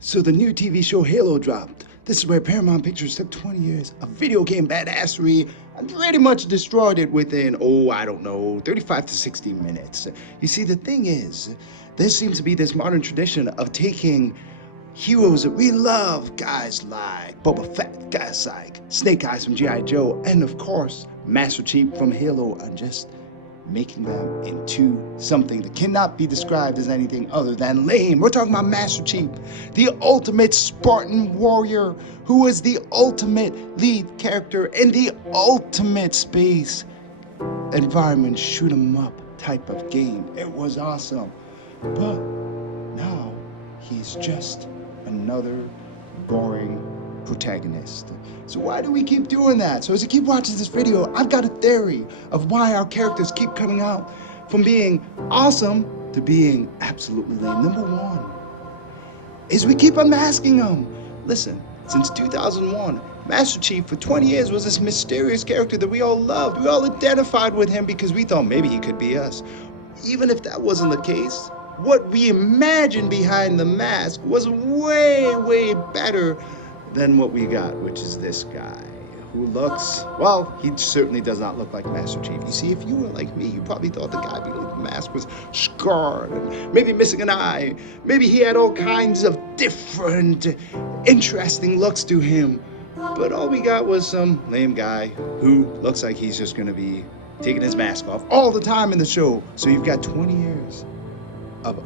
So the new TV show Halo dropped. This is where Paramount Pictures took 20 years of video game badassery and pretty much destroyed it within, I don't know, 35 to 60 minutes. You see, the thing is, there seems to be this modern tradition of taking heroes that we love, guys like Boba Fett, guys like Snake Eyes from G.I. Joe, and of course, Master Chief from Halo, and just making them into something that cannot be described as anything other than lame. We're talking about Master Chief, the ultimate Spartan warrior, who was the ultimate lead character in the ultimate space environment shoot 'em up type of game. It was awesome. But now he's just another boring protagonist. So why do we keep doing that? So as you keep watching this video, I've got a theory of why our characters keep coming out from being awesome to being absolutely lame. Number one is we keep unmasking them. Listen, since 2001, Master Chief for 20 years was this mysterious character that we all loved. We all identified with him because we thought maybe he could be us. Even if that wasn't the case, what we imagined behind the mask was way, way better than what we got, which is this guy who looks, well, he certainly does not look like Master Chief. You see, if you were like me, you probably thought the guy behind the mask was scarred and maybe missing an eye. Maybe he had all kinds of different, interesting looks to him. But all we got was some lame guy who looks like he's just gonna be taking his mask off all the time in the show. So you've got 20 years of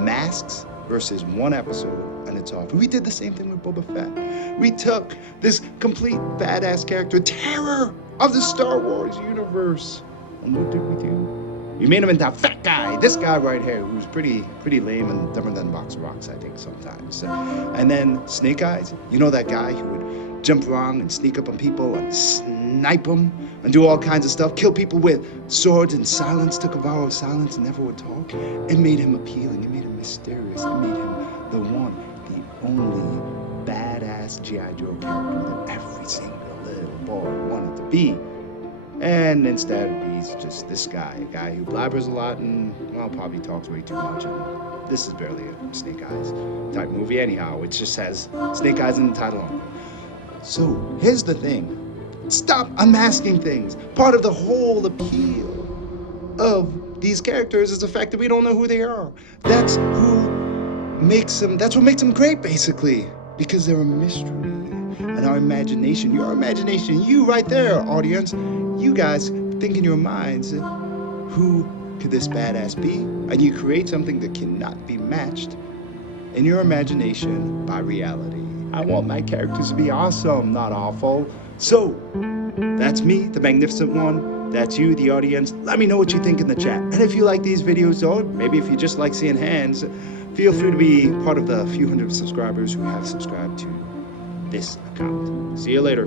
masks versus one episode, and it's off. We did the same thing with Boba Fett. We took this complete badass character, terror of the Star Wars universe, and what did we do? We made him into a fat guy. This guy right here, who's pretty lame and dumber than Box of Rocks, I think, sometimes. And then Snake Eyes, you know that guy who would jump around and sneak up on people and snipe them and do all kinds of stuff, kill people with swords and silence, took a vow of silence and never would talk. It made him appealing, it made him mysterious, it made him the one, the only badass G.I. Joe character that every single little boy wanted to be. And instead, he's just this guy, a guy who blabbers a lot and, well, probably talks way too much. And this is barely a Snake Eyes type movie anyhow. It just has Snake Eyes in the title only. So here's the thing. Stop unmasking things. Part of the whole appeal of these characters is the fact that we don't know who they are. That's what makes them great, basically, because they're a mystery. And our imagination, your imagination, you right there, audience, you guys think in your minds, who could this badass be? And you create something that cannot be matched in your imagination by reality. I want my characters to be awesome, not awful. So, that's me, the Magnificent One. That's you, the audience. Let me know what you think in the chat. And if you like these videos, or maybe if you just like seeing hands, feel free to be part of the few hundred subscribers who have subscribed to this account. See you later.